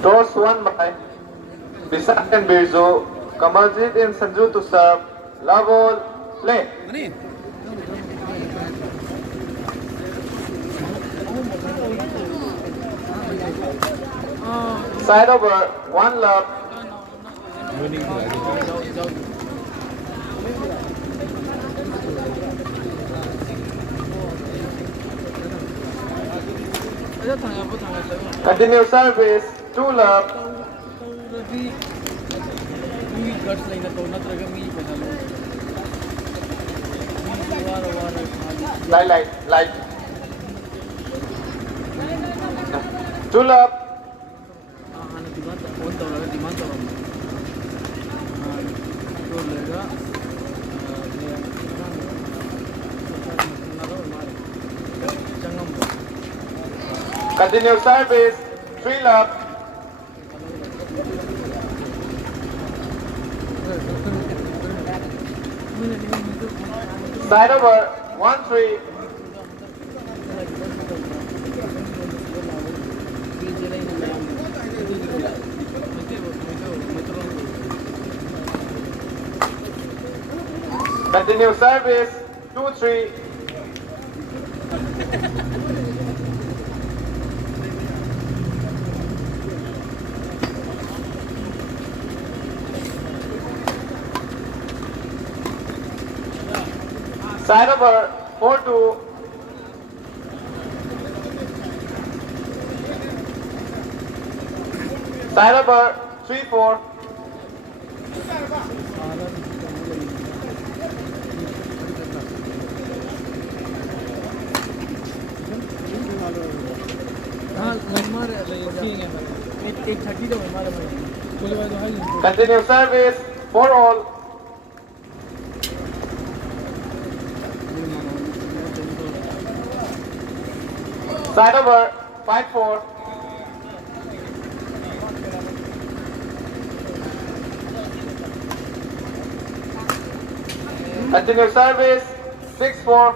Toss won by Bisal and Birzo. Kamaljit and Sanju to serve. Love all. Play. Side over. One love. Continue service. Two love. Light. Two love. Continue service. Three love. Side over. 1-3. Continue service. 2-3. Side over. 4-2. Side over. 3-4. Continue service. 4-all. Side over. 5-4. Continue service. 6-4.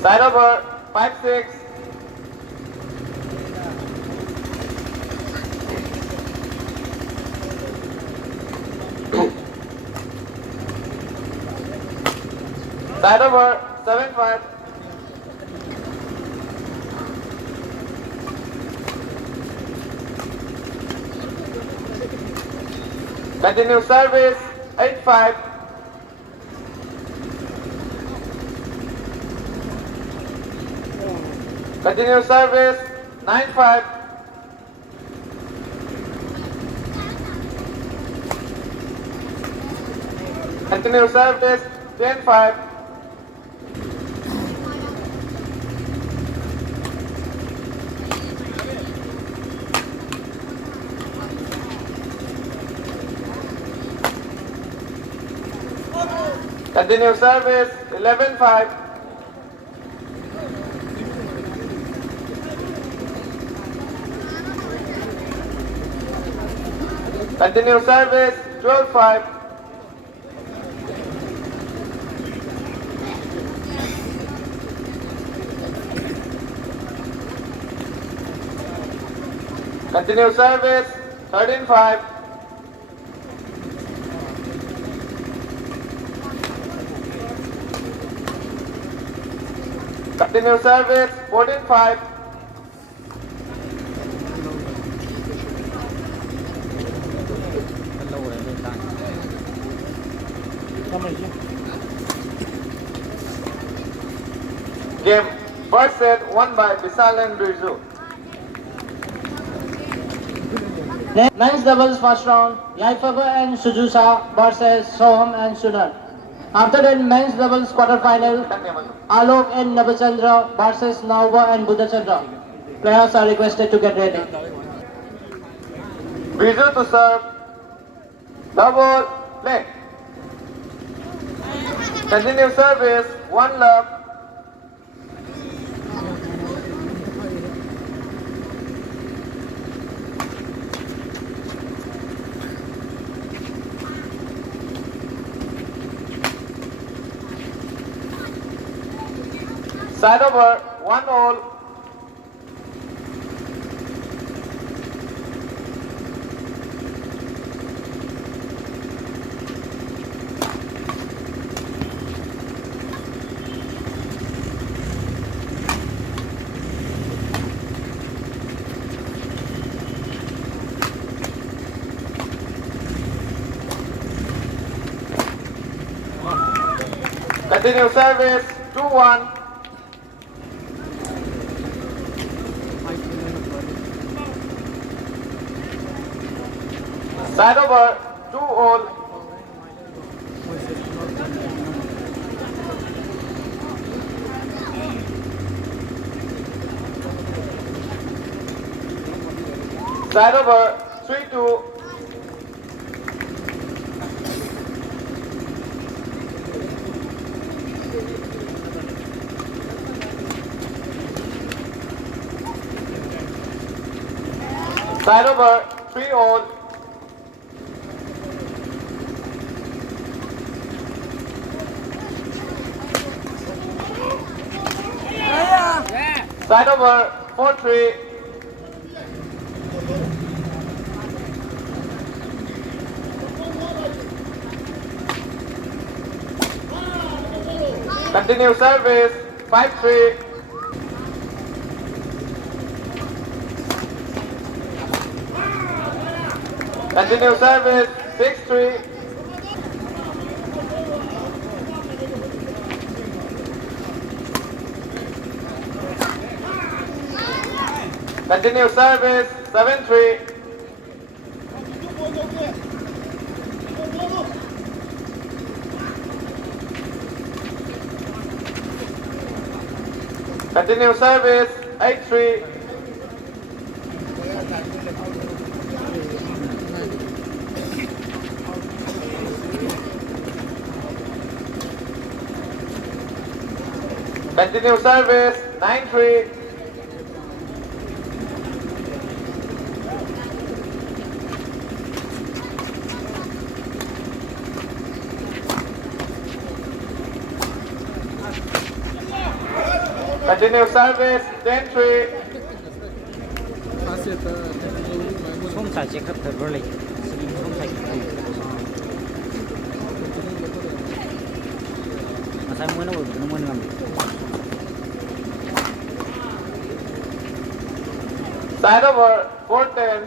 Side over. 5-6. Side over. 7-5. Continue service. 8-5. Continue service. 9-5. Continue service. 10-5. Continue service. 11-5. Continue service. 12-5. Continue service. 13-5. Continue service. 14-5. Game. First set won by Bisal and Birzu. Men's doubles first round, Yaifago and Suzusa versus Soham and Sunar. After that, men's doubles quarterfinal, Alok and Nabachandra versus Nauba and Buddhachandra. Players are requested to get ready. Birzu to serve. Double. Play. Continue service. 1 love. Side over, 1 all. Continue service, 2-1. Side over, 2 all. Side over, 3-2. Side over, 3 all. Side over, 4-3. Continue service, 5-3. Continue service, 6-3. Continue service, 7-3. Continue service, 8-3. Continue service, 9-3. Continue service, 10-3. 손 자체 카페 벌레 손 자체 saya mau ngambil Side over, 4-10.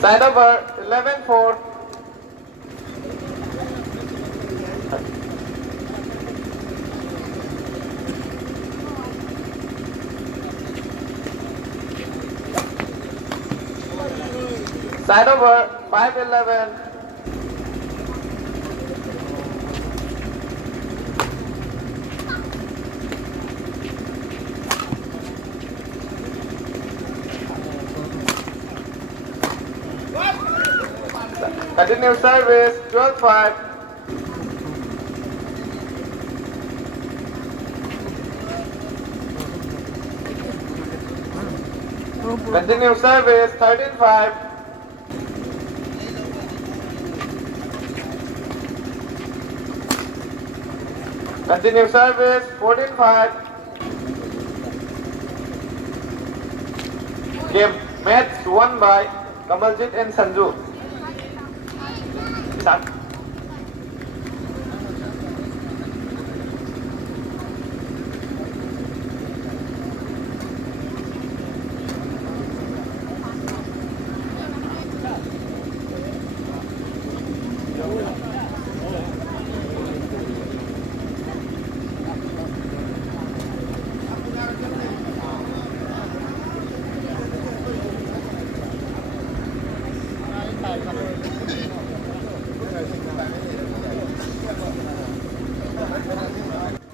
Side over, 11-4. Side over, 5-11. Continue service, 12-5. Continue service, 13-5. Continue service, 14-5. Game match won by Kamaljit and Sanju. Start.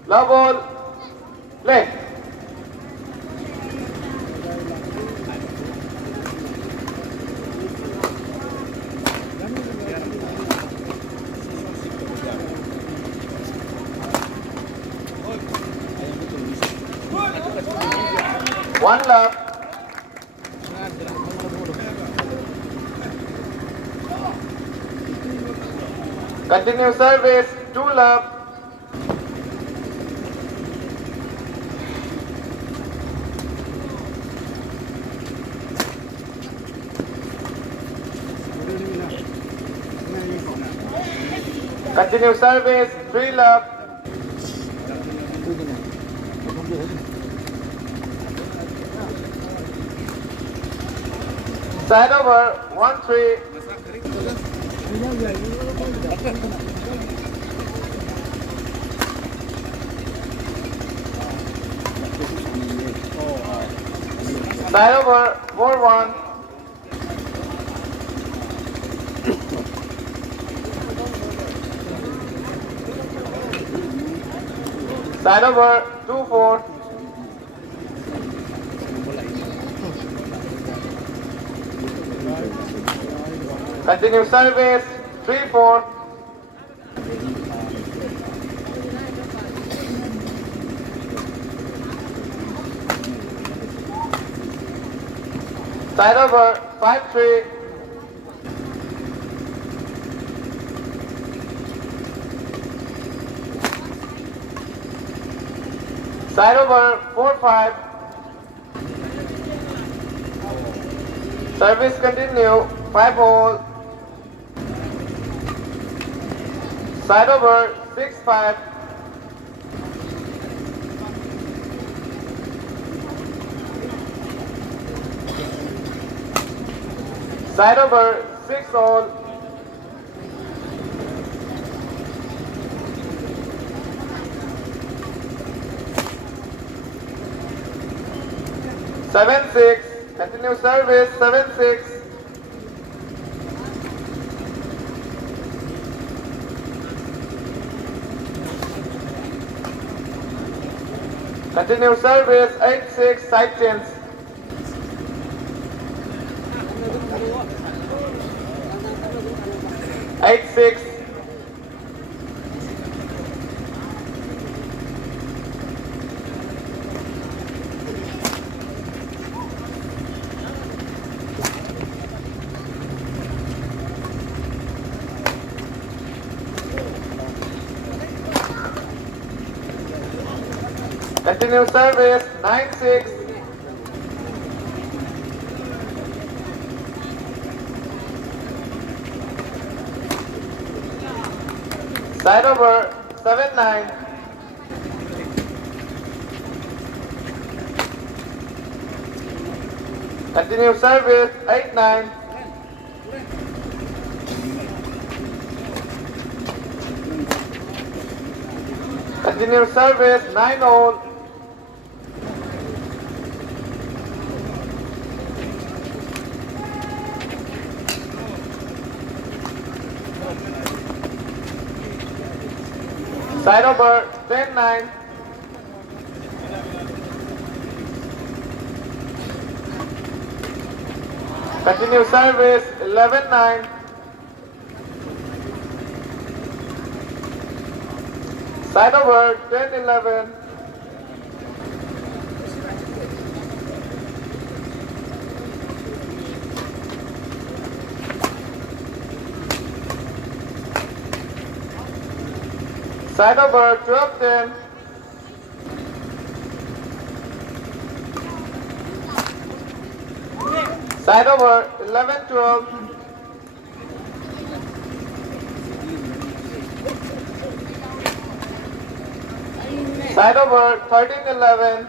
Love ball, play. One love. Continue service, 2 love. Continue service, 3 love. Side over, 1-3. Side over, 4-1. Side over, 2-4. Continue service, 3-4. Side over, 5-3. Side over, 4-5. Service continue, 5-all. Side over, 6-5. Side over, 6-all. Seven six. Continue service, 7-6. Continue service, 8-6, side change. Eight six. Continue service, 9-6. Side over, 7-9. Continue service, 8-9. Continue service, 9-all. Side over, 10-9. Continue service, 11-9. Side over, 10-11. Side over, 12-10. Side over, 11-12. Side over, 13-11.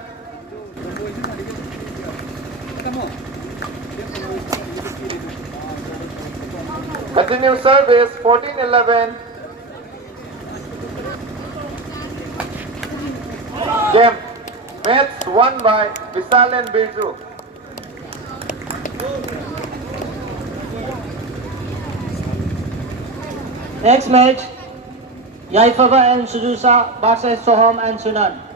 Continue service, 14-11. Game. Match won by Vishal and Birju. Next match, Yaifaba and Sujusa versus Soham and Sunan.